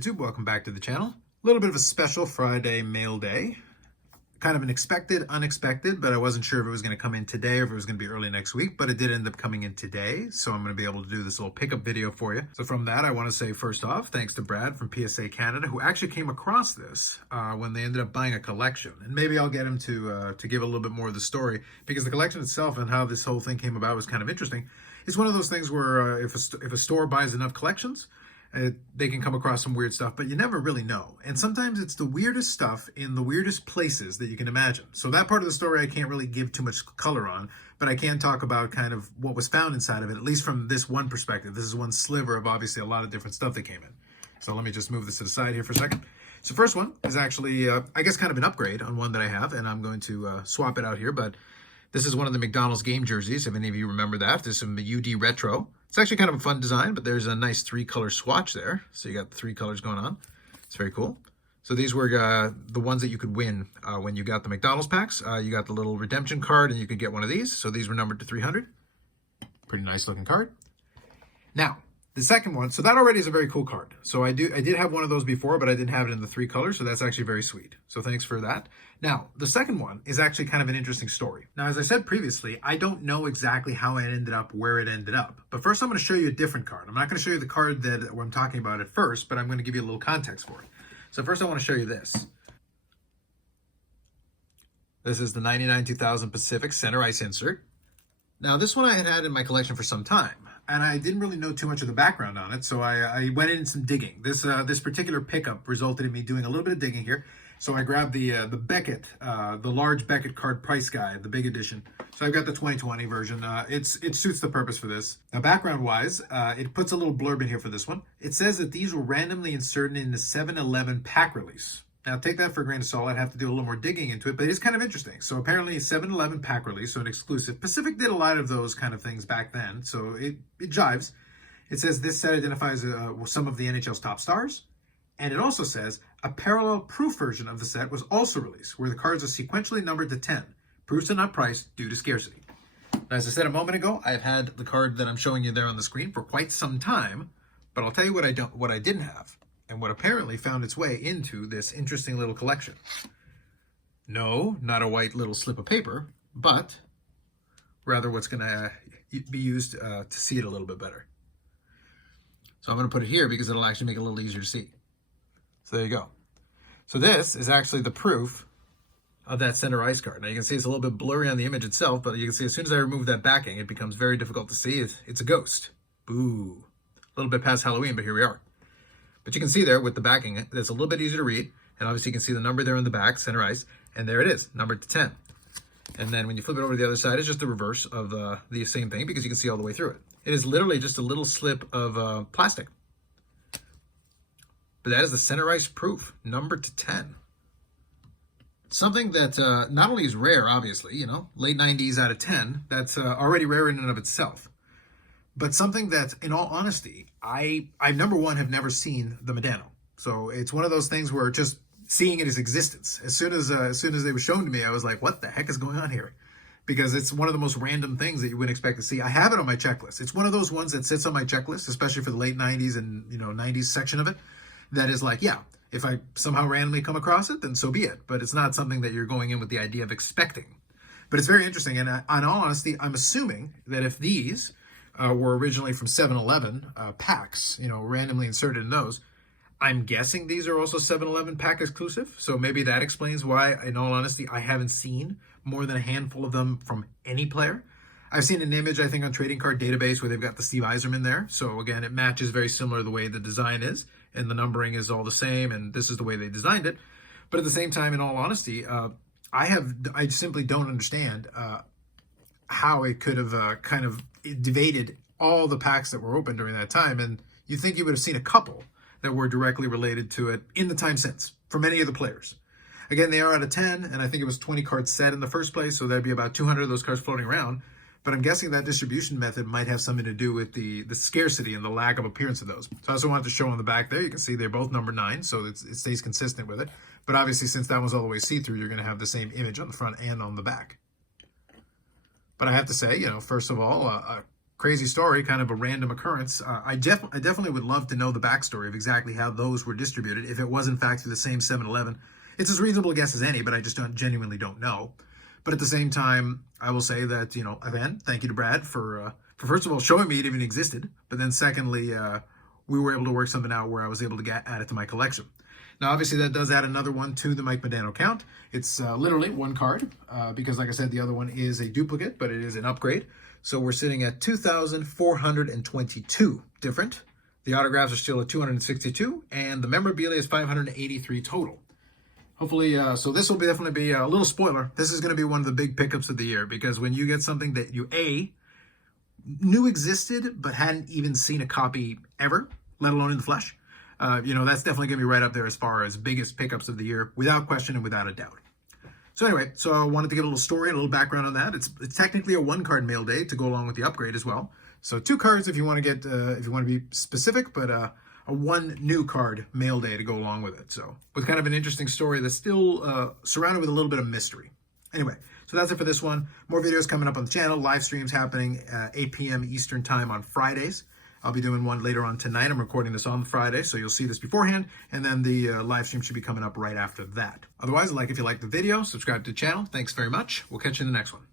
YouTube? Welcome back to the channel. A little bit of a special Friday mail day. Kind of an unexpected, but I wasn't sure if it was going to come in today or if it was going to be early next week, but it did end up coming in today, so I'm going to be able to do this little pickup video for you. So from that, I want to say first off, thanks to Brad from PSA Canada, who actually came across this when they ended up buying a collection. And maybe I'll get him to give a little bit more of the story, because the collection itself and how this whole thing came about was kind of interesting. It's one of those things where if a store buys enough collections, they can come across some weird stuff, but you never really know. And sometimes it's the weirdest stuff in the weirdest places that you can imagine. So that part of the story I can't really give too much color on, but I can talk about kind of what was found inside of it, at least from this one perspective. This is one sliver of obviously a lot of different stuff that came in. So let me just move this to the side here for a second. So first one is actually, I guess, kind of an upgrade on one that I have, and I'm going to swap it out here, but this is one of the McDonald's game jerseys, if any of you remember that. This is some UD Retro. It's actually kind of a fun design, but there's a nice 3-color swatch there. So you got the 3 colors going on. It's very cool. So these were the ones that you could win when you got the McDonald's packs. You got the little redemption card, and you could get one of these. So these were numbered to 300. Pretty nice looking card. Now, the second one, so that already is a very cool card. So I did have one of those before, but I didn't have it in the 3 colors, so that's actually very sweet. So thanks for that. Now, the second one is actually kind of an interesting story. Now, as I said previously, I don't know exactly how it ended up where it ended up. But first, I'm going to show you a different card. I'm not going to show you the card that I'm talking about at first, but I'm going to give you a little context for it. So first, I want to show you this. This is the 99-2000 Pacific Center Ice insert. Now, this one I had in my collection for some time, and I didn't really know too much of the background on it, so I went in some digging. This particular pickup resulted in me doing a little bit of digging here. So I grabbed the Beckett, the large Beckett card price guide, the big edition. So I've got the 2020 version. It suits the purpose for this. Now, background-wise, it puts a little blurb in here for this one. It says that these were randomly inserted in the 7-Eleven pack release. Now, take that for a grain of salt. I'd have to do a little more digging into it, but it is kind of interesting. So apparently, 7-Eleven pack release, so an exclusive. Pacific did a lot of those kind of things back then, so it jives. It says this set identifies some of the NHL's top stars. And it also says a parallel proof version of the set was also released, where the cards are sequentially numbered to 10. Proofs are not priced due to scarcity. Now, as I said a moment ago, I've had the card that I'm showing you there on the screen for quite some time, but I'll tell you what I didn't have, and what apparently found its way into this interesting little collection. No, not a white little slip of paper, but rather what's going to be used to see it a little bit better. So I'm going to put it here because it'll actually make it a little easier to see. So there you go. So this is actually the proof of that center ice card. Now you can see it's a little bit blurry on the image itself, but you can see as soon as I remove that backing, it becomes very difficult to see. It's a ghost. Boo. A little bit past Halloween, but here we are. But you can see there with the backing, it's a little bit easier to read. And obviously you can see the number there in the back, center ice, and there it is, numbered to 10. And then when you flip it over to the other side, it's just the reverse of the same thing, because you can see all the way through it. It is literally just a little slip of plastic. But that is the center ice proof, numbered to 10. Something that not only is rare, obviously, you know, late 90s out of 10, that's already rare in and of itself. But something that, in all honesty, I number one, have never seen the Modano. So it's one of those things where just seeing it as existence, as soon as they were shown to me, I was like, what the heck is going on here? Because it's one of the most random things that you wouldn't expect to see. I have it on my checklist. It's one of those ones that sits on my checklist, especially for the late 90s and 90s section of it. That is like, yeah, if I somehow randomly come across it, then so be it. But it's not something that you're going in with the idea of expecting. But it's very interesting. And in all honesty, I'm assuming that if these were originally from 7-Eleven packs, randomly inserted in those, I'm guessing these are also 7-Eleven pack exclusive. So maybe that explains why, in all honesty, I haven't seen more than a handful of them from any player. I've seen an image, I think, on Trading Card Database where they've got the Steve Yzerman there. So again, it matches very similar the way the design is, and the numbering is all the same, and this is the way they designed it. But at the same time, in all honesty, I simply don't understand how it could have kind of evaded all the packs that were open during that time. And you think you would have seen a couple that were directly related to it in the time since from any of the players. Again, they are out of 10, and I think it was 20 cards set in the first place, so there'd be about 200 of those cards floating around. But I'm guessing that distribution method might have something to do with the scarcity and the lack of appearance of those. So I also wanted to show on the back there, you can see they're both number 9, so it stays consistent with it. But obviously, since that one's all the way see-through, you're going to have the same image on the front and on the back. But I have to say, first of all, crazy story, kind of a random occurrence. I definitely would love to know the backstory of exactly how those were distributed, if it was in fact through the same 7-Eleven. It's as reasonable a guess as any, but I just genuinely don't know. But at the same time, I will say that, again, thank you to Brad for first of all showing me it even existed, but then secondly, we were able to work something out where I was able to add it to my collection. Now, obviously, that does add another one to the Mike Modano count. It's literally one card because, like I said, the other one is a duplicate, but it is an upgrade. So we're sitting at 2,422 different. The autographs are still at 262, and the memorabilia is 583 total. Hopefully, so this will definitely be a little spoiler. This is going to be one of the big pickups of the year, because when you get something that you knew existed but hadn't even seen a copy ever, let alone in the flesh, that's definitely going to be right up there as far as biggest pickups of the year, without question and without a doubt. So anyway, so I wanted to give a little story and a little background on that. It's technically a 1-card mail day to go along with the upgrade as well. So 2 cards if you want to get if you want to be specific, but a 1 new card mail day to go along with it. So with kind of an interesting story that's still surrounded with a little bit of mystery. Anyway, so that's it for this one. More videos coming up on the channel. Live streams happening 8 p.m. Eastern time on Fridays. I'll be doing one later on tonight. I'm recording this on Friday, so you'll see this beforehand, and then the live stream should be coming up right after that. Otherwise, if you like the video, subscribe to the channel. Thanks very much. We'll catch you in the next one.